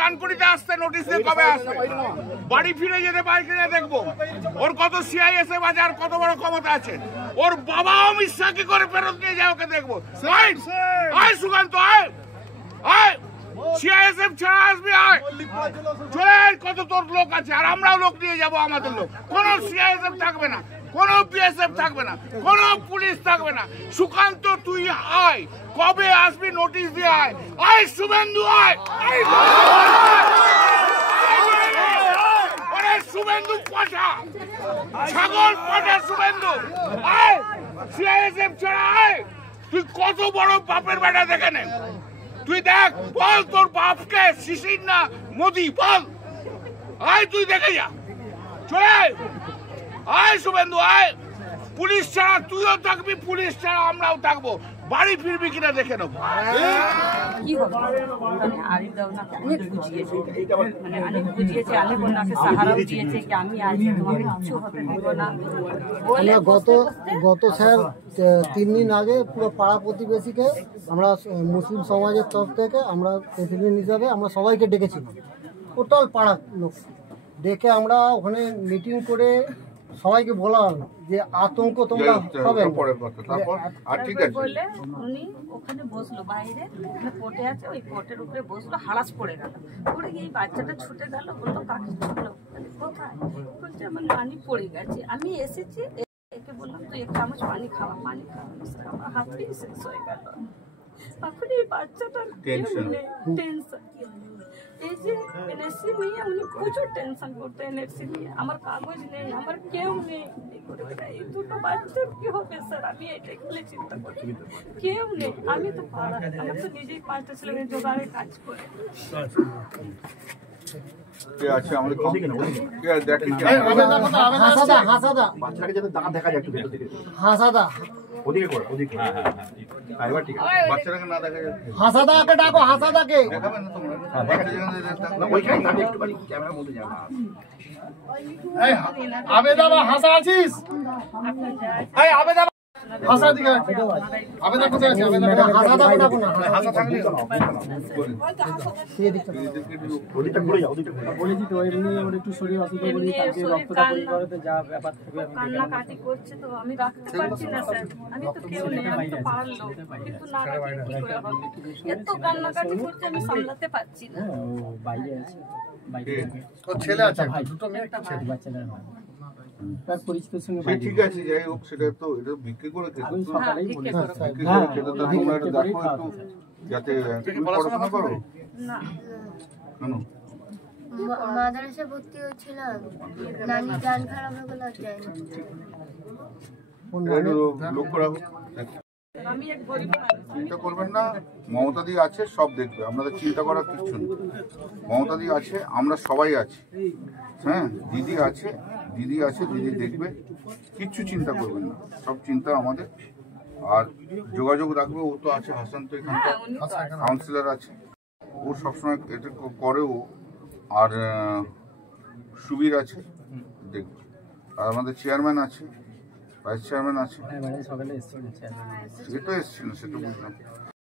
ডানকুনিতে আসতে নোটিশ দিয়ে কবে আসবে? বাড়ি ফিরে যেতে বাইকে দেখবো ওর কত সিআইএসএফ আছে আর কত বড় ক্ষমতা আছে। ওর বাবা অমিত শাহ কি করে ফেরত নিয়ে যায় ওকে দেখবো। আয় সুকান্ত আয় আয়, সিআইএসএফ ছাড়া আসবি আয়, চলে আয়, কত তোর লোক আছে আর আমরাও লোক নিয়ে যাবো আমাদের লোক। কোনো সিআইএসএফ থাকবে না, কোনো বিএসএফ থাকবে না, কোনো পুলিশ থাকবে না। সুকান্ত তুই আয়, কবে আসবি নোটিশ দিয়ে আয়। আয় শুভেন্দু আয়, শুভেন্দু পচা ছাগল পচা শুভেন্দু আয়, সিআইএসএফ ছাড়া আয়। তুই কত বড় বাপের বেটা দেখে নে, তুই দেখ, বল তোর বাপকে শিশির না মোদি বল, আয় তুই দেখে যা, চলে আয়, আয় শুভেন্দু আয়। পুলিশ ছাড়া তুইও থাকবি, পুলিশ ছাড়া আমরাও থাকবো, বাড়ি ফিরবি কিনা দেখে নেবো। কি হবে মানে আরিফ দাওনাকে অনেক বুঝিয়েছে, মানে অনেক বুঝিয়েছে, অনেক ওনাকে সাহারাও দিয়েছে কি আমি আছি, তোমাকে কিছু হতে দিব না বলে। গত স্যার 3 দিন আগে পুরো পাড়া প্রতিবেশীকে আমরা মুসলিম সমাজের তরফ থেকে আমরা প্রেসিডেন্ট হিসাবে আমরা সবাইকে ডেকেছিলাম, টোটাল পাড়া লোক ডেকে আমরা ওখানে মিটিং করে সবাইকে বলা হলো যে আতঙ্ক তোমরা হবে বলে উনি ওখানে বসলো, বাইরে কোর্টে আছে, ওই কোর্টের উপরে বসলো, হারাস পড়ে গেল, পড়ে গিয়ে বাচ্চাটা ছুটে গেল, বললো কাকে ছুটলো, কোথায়, বলছে আমার পানি পড়ে গেছে, আমি এসেছি, একে বললাম তুই 1 চামচ পানি খাওয়া, পানি খাওয়া, আমার হাতেই শেষ হয়ে গেল। এখন এই বাচ্চাটার টেনশন, এই যে এনএসসি নিয়ে উনি প্রচুর টেনশন করতো, এনএসসি নিয়ে আমার কাগজ নেই, আমার কেউ নেই, এই দুটো বাচ্চার কি হবে স্যার, আমি এটাই খুলে চিন্তা করি, কেউ নেই, আমি তো পাড়া, আমার তো নিজেই 5টা ছেলে মেয়ে জোগাড়ে কাজ করে। হাসাদাকে ডাকো, হাসাদাকে আবেদা হাসা আছিস, আবেদা হাসা দিকে, আবেদা কোথায় আছে, হাসাদাকে ডাকো না, হাসা থাকলে ওদিকটা ঘুরে যাও, বলেছি তো এমনি ওর একটু শরীর অসুস্থ, বলি কালকে রক্তটা পরিবারেতে যা ব্যাপার থাকবে কান্নাকাটি করছে, তো আমি রাখতে পারছি না স্যার, আমি তো কেউ নেই, আমি তো পারলো কিন্তু না রাখলে কি করে হবে, এত কান্নাকাটি করছে আমি সামলাতে পারছি না। বাইরে আছে, বাইরে ওর ছেলে আছে, দুটো মেয়ে একটা ছেলে, বাচ্চাদের তার পরিচিতের সঙ্গে ঠিক আছে, যাই হোক, সেটা তো এটা বিক্রি করে খেতে, যাতে পড়াশোনা করো না। কেন মাদ্রাসা ভর্তি হয়েছিলাম, নানি গান খারাপ হয়ে গেল, যাইনি। লক্ষ্য রাখো, আমি এক গরিব চিন্তা করবেন না, মমতাদি আছে, সব দেখবে, আপনাদের চিন্তা করার কিছু নেই, মমতাদি আছে, আমরা সবাই আছি, হ্যাঁ, দিদি আছে, দিদি দেখবে, কিচ্ছু চিন্তা করবেন না, সব চিন্তা আমাদের। আর যোগাযোগ রাখবে, ও তো আছে, হাসান তো এখানকার কাউন্সিলর আছে, ও সবসময় এটা করেও, আর সুবীর আছে, দেখবে, আর আমাদের চেয়ারম্যান আছে, ভাইস চেয়ারম্যান আছে, সে তো এসছিল, সেটা বুঝলাম।